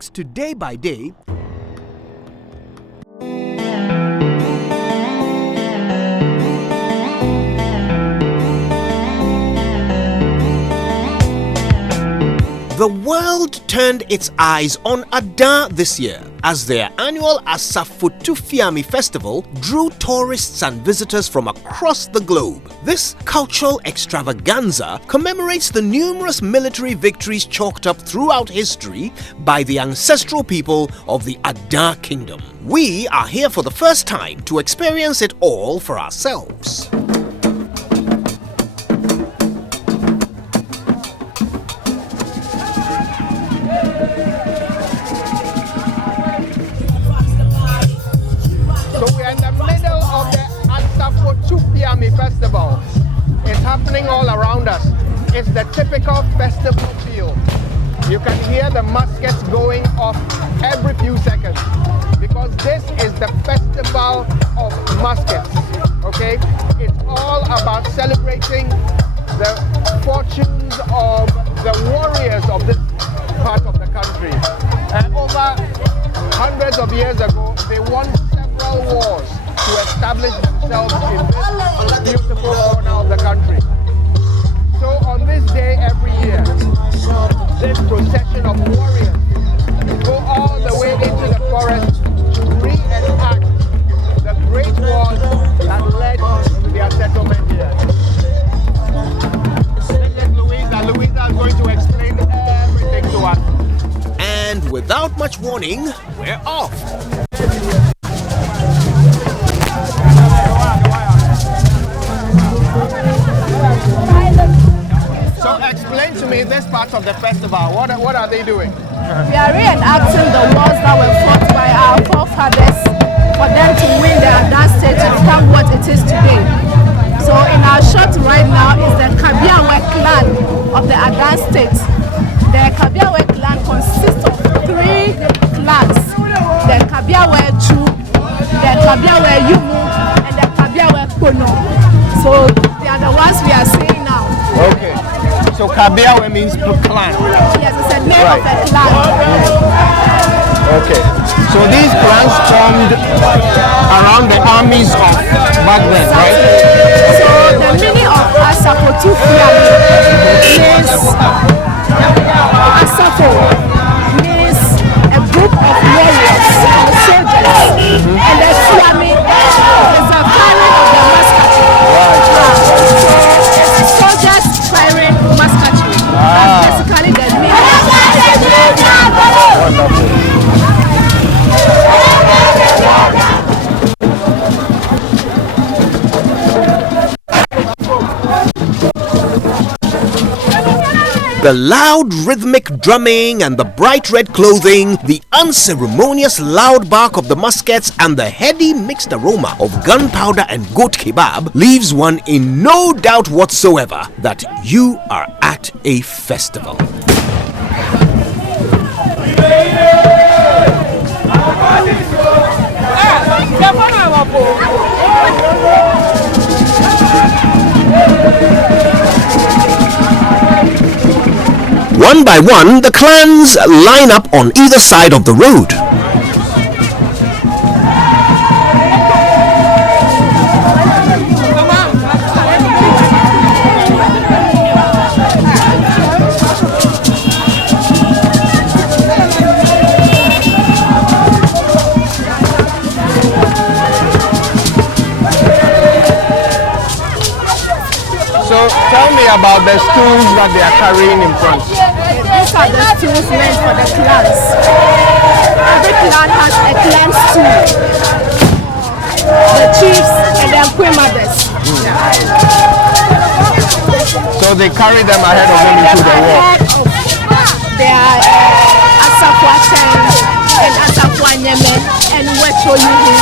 Thanks to Day by Day, the world turned its eyes on Ada this year as their annual Asafotufiame festival drew tourists and visitors from across the globe. This cultural extravaganza commemorates the numerous military victories chalked up throughout history by the ancestral people of the Ada Kingdom. We are here for the first time to experience it all for ourselves. Asafotufiame festival is happening all around us. It's the typical festival feel. You can hear the muskets going off every few seconds because this is the festival of muskets. Okay, it's all about celebrating the fortunes of the warriors of this part of the country. Over hundreds of years ago, they won several wars to establish themselves in this beautiful corner of the country. So on this day every year, this procession of warriors go all the way into the forest to reenact the great wars that led to their settlement here. This is Louisa. Louisa is going to explain everything to us. And without much warning, we're off. So explain to me this part of the festival. What are they doing? We are reenacting the wars that were fought by our forefathers for them to win the Ada state to become what it is today. So in our shot right now is the Kabiawe clan of the Ada state. The Kabiawe clan consists of 3 clans. The Kabiawe Chu, the Kabiawe Yumu, and the Kabiawe Kono. So they are the ones we are seeing now. Okay. So Kabiawe means clan. Yes, it's a name of a clan. Okay. So these clans formed around the armies of back then, right? So the meaning of Asafotufiame means Asafo means a group of warriors and soldiers, and the Fiame is the firing of the musketry. So soldiers firing musketry. That's basically the meaning. Wonderful. The loud rhythmic drumming and the bright red clothing, the unceremonious loud bark of the muskets and the heady mixed aroma of gunpowder and goat kebab leaves one in no doubt whatsoever that you are at a festival. One by one, the clans line up on either side of the road. So tell me about the stools that they are carrying in front. These are the stools meant for the clans. Every clan has a clan stool. The chiefs and their queen mothers. So they carry them ahead of them into the war. They are Asafuacheng and Asafuanyeme and Wetoyuhi.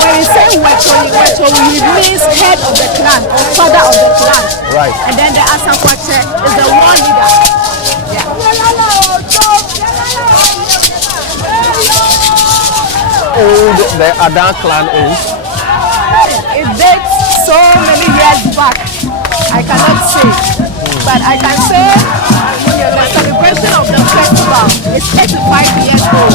When we say Wetoyuhi, it means head of the clan or father of the clan. Right. And then the Asafuacheng is the war leader. Yeah. Old the Ada clan is? It dates so many years back. I cannot say. but I can say the celebration of the festival is 85 years old.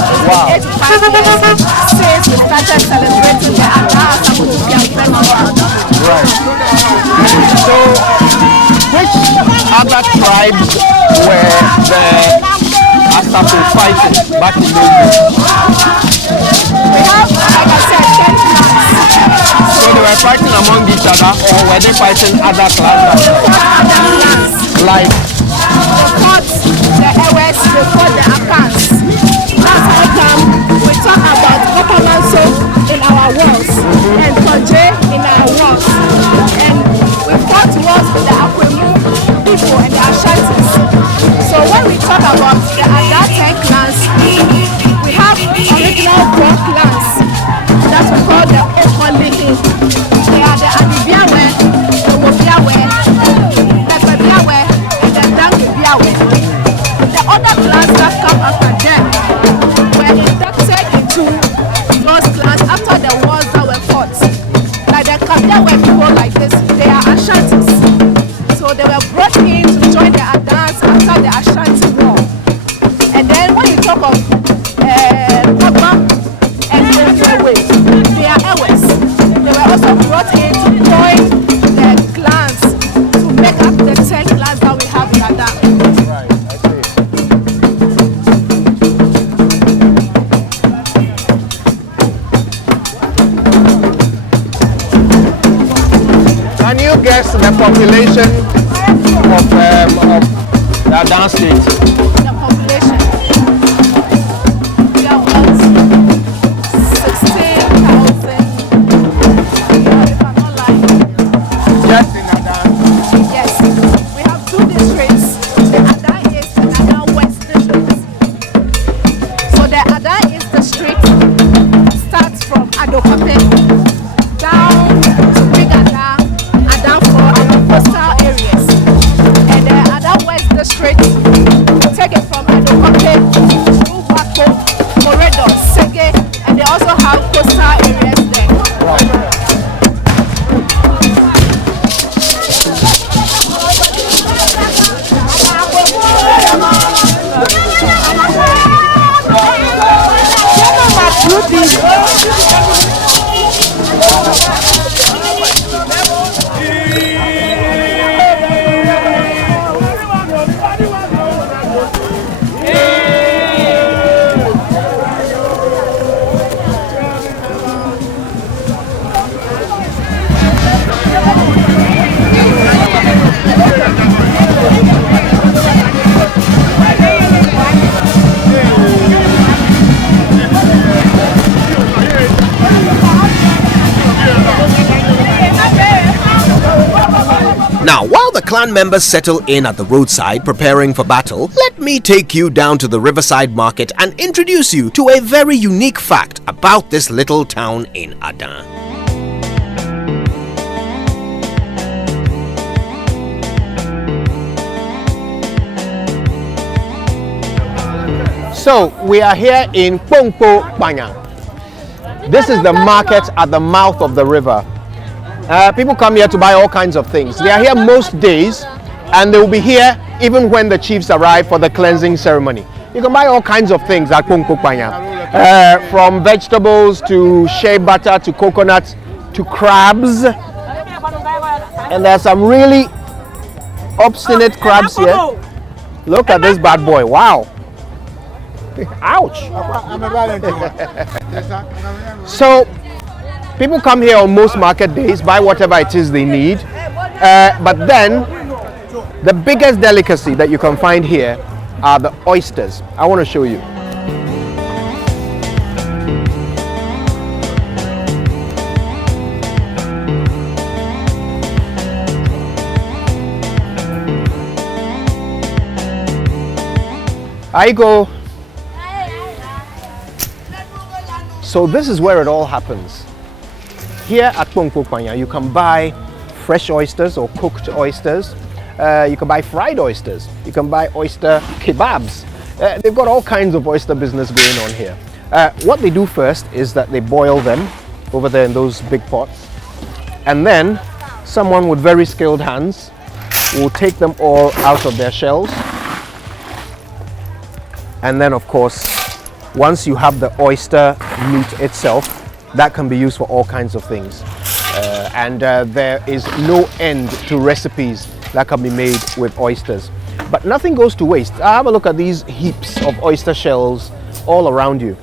It's been 85 years since we started celebrating the Ada Asafotufiame festival. Right. So, which other tribes were the Asafu fighting back in those days? We have, like I said, 10 clans. So they were fighting among each other, or were they fighting other clans? Other clans. Like They fought the Ewes, they fought the Akans. That's how come we talk about Kopamanso in our wars and Tonje in our wars. And we fought wars with the Akwemu people and the Ashantis. So when we talk about the Ada 10 clans, we have original 4 clans that we call the Okolihi. They are the Adibiawe, the Wobiawe, the Fabiawe, and the Dangibiawe. The other clans that come after them were inducted into those clans after the wars that were fought. Like the Kabiawe people like this, they are Ashantis. So they were brought in to join the Adas after the Ashanti war. And then when you talk of Pogba and Ofuewe, they are Ewes. They were also brought in to join the clans to make up the 10 clans that we have in Ada. right, I see. Can you guess the population of the Adan state? The population. We have about 16,000. If I'm not lying. Just in Adan. Yes. We have 2 districts. The Ada East and Ada West districts. So the Ada East district starts from Adokope down to Big Ada, Adafo, and the coastal areas. And the Ada West district take it from Adokope to Bako, Moredo, Sege, and they also have coastal areas there. Now, while the clan members settle in at the roadside preparing for battle, let me take you down to the riverside market and introduce you to a very unique fact about this little town in Ada. So we are here in Pongpo Panya. This is the market at the mouth of the river. People come here to buy all kinds of things. They are here most days, and they will be here even when the chiefs arrive for the cleansing ceremony. You can buy all kinds of things at Pongpo Panya, from vegetables to shea butter to coconut to crabs. And there are some really obstinate crabs here. Look at this bad boy. Wow. Ouch. So people come here on most market days, buy whatever it is they need. But then the biggest delicacy that you can find here are the oysters. I want to show you. I go. So this is where it all happens. Here at Pongpo Panya, you can buy fresh oysters or cooked oysters. You can buy fried oysters. You can buy oyster kebabs. They've got all kinds of oyster business going on here. What they do first is that they boil them over there in those big pots. And then someone with very skilled hands We'll take them all out of their shells. And then of course, once you have the oyster meat itself, that can be used for all kinds of things. There is no end to recipes that can be made with oysters. But nothing goes to waste. Have a look at these heaps of oyster shells all around you.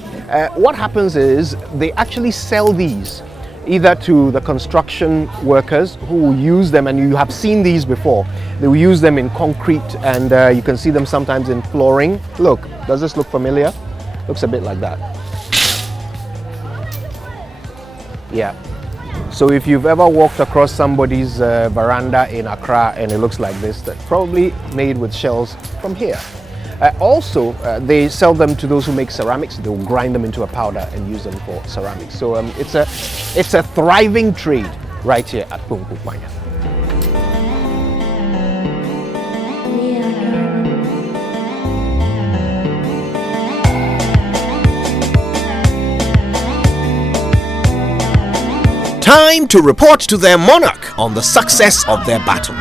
What happens is they actually sell these either to the construction workers who will use them, and you have seen these before. They will use them in concrete, and you can see them sometimes in flooring. Look, does this look familiar? Looks a bit like that. Yeah. So if you've ever walked across somebody's veranda in Accra and it looks like this, that's probably made with shells from here. Also, they sell them to those who make ceramics. They'll grind them into a powder and use them for ceramics. So it's a thriving trade right here at Pumpupanya. Time to report to their monarch on the success of their battle.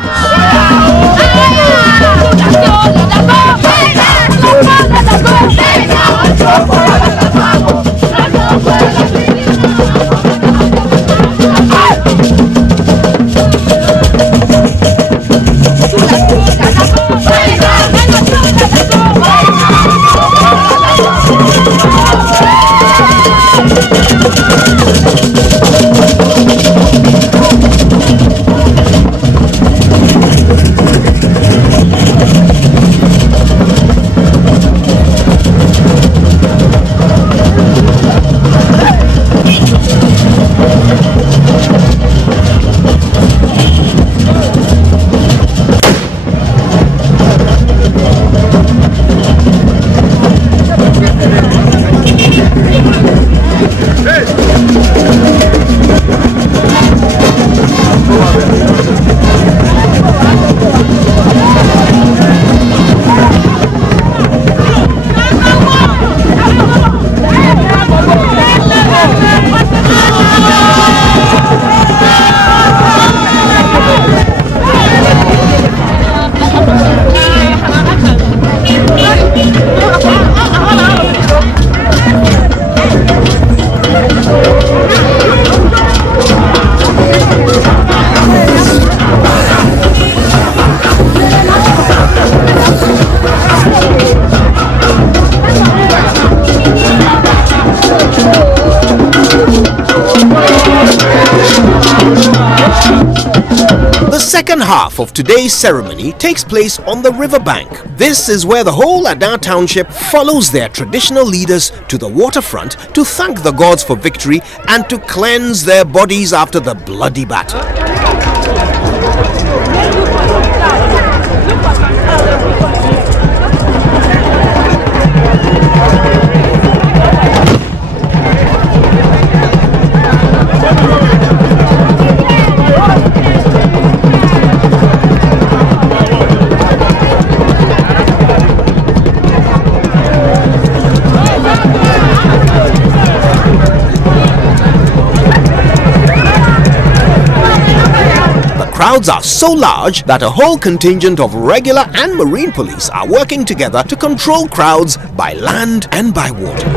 The second half of today's ceremony takes place on the riverbank. This is where the whole Ada township follows their traditional leaders to the waterfront to thank the gods for victory and to cleanse their bodies after the bloody battle. Crowds are so large that a whole contingent of regular and marine police are working together to control crowds by land and by water.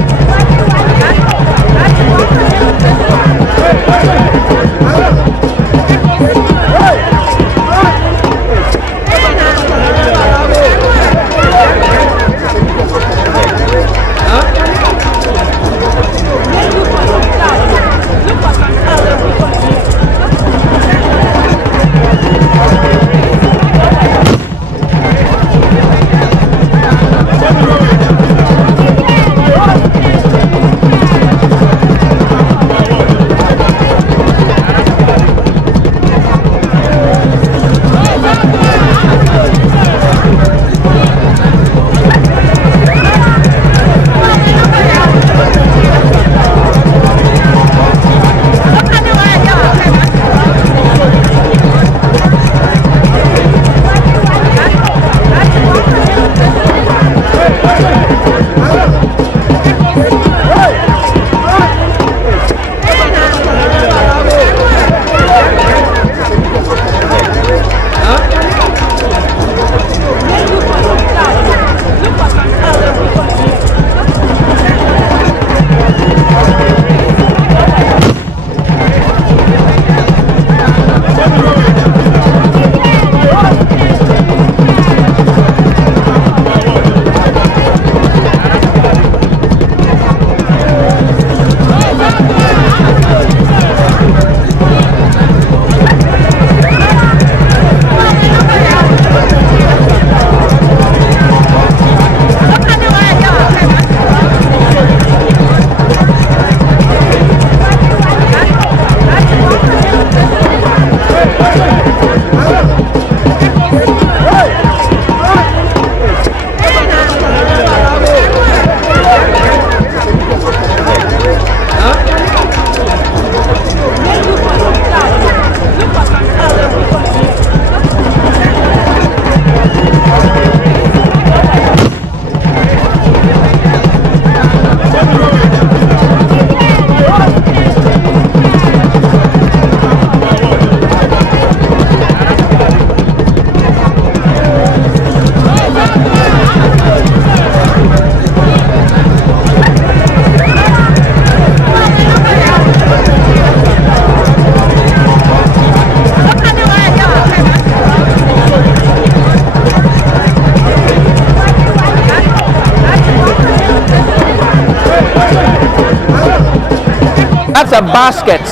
a basket.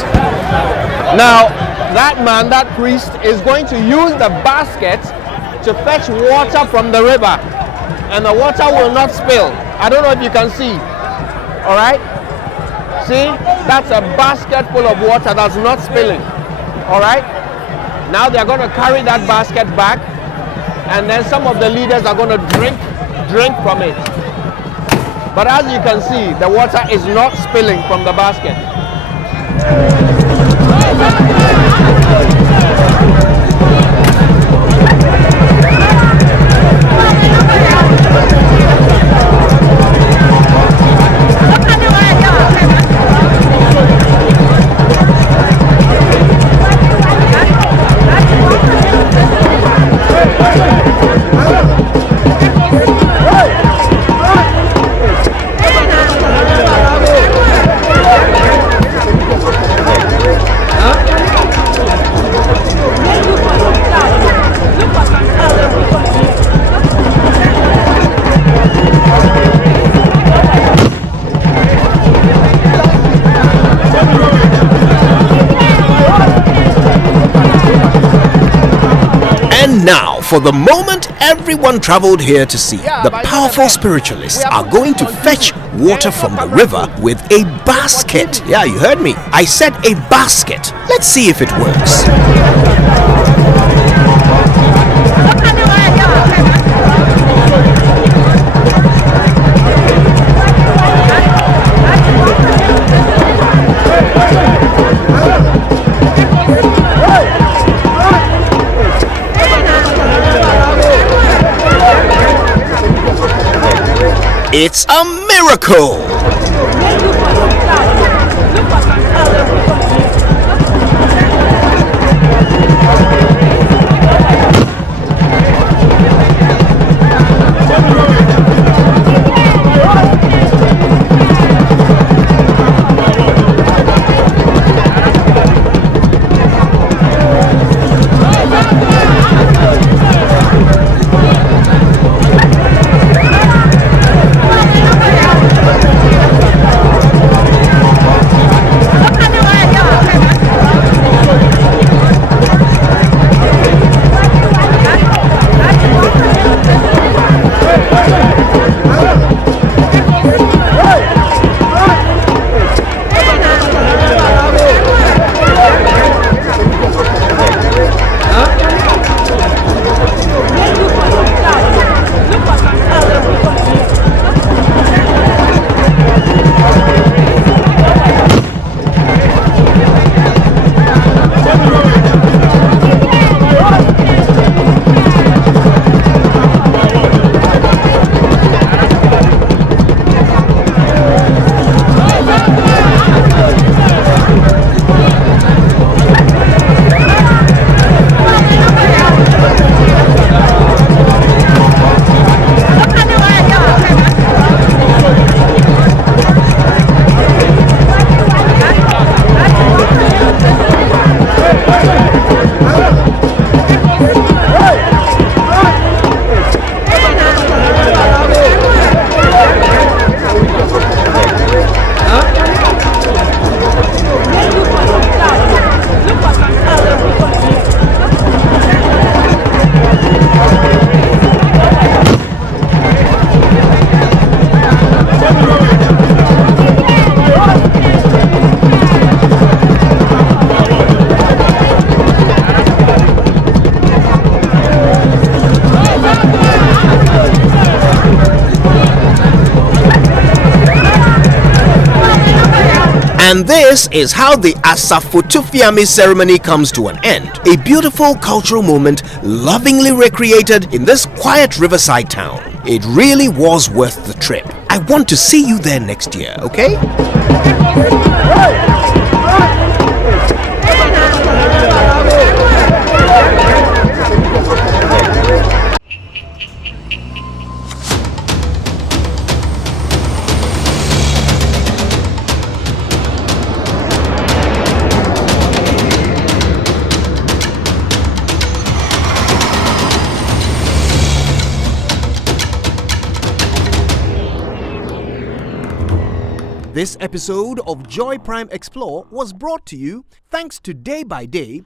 Now, that man, that priest, is going to use the basket to fetch water from the river, and the water will not spill. I don't know if you can see. All right? See? That's a basket full of water that's not spilling. All right? Now they're going to carry that basket back, and then some of the leaders are going to drink from it. But as you can see, the water is not spilling from the basket. Now, for the moment everyone traveled here to see, the powerful spiritualists are going to fetch water from the river with a basket. Yeah, you heard me. I said a basket. Let's see if it works. It's a miracle! And this is how the Asafotufiame ceremony comes to an end. A beautiful cultural moment lovingly recreated in this quiet riverside town. It really was worth the trip. I want to see you there next year, okay? This episode of Joy Prime Explore was brought to you thanks to Day by Day,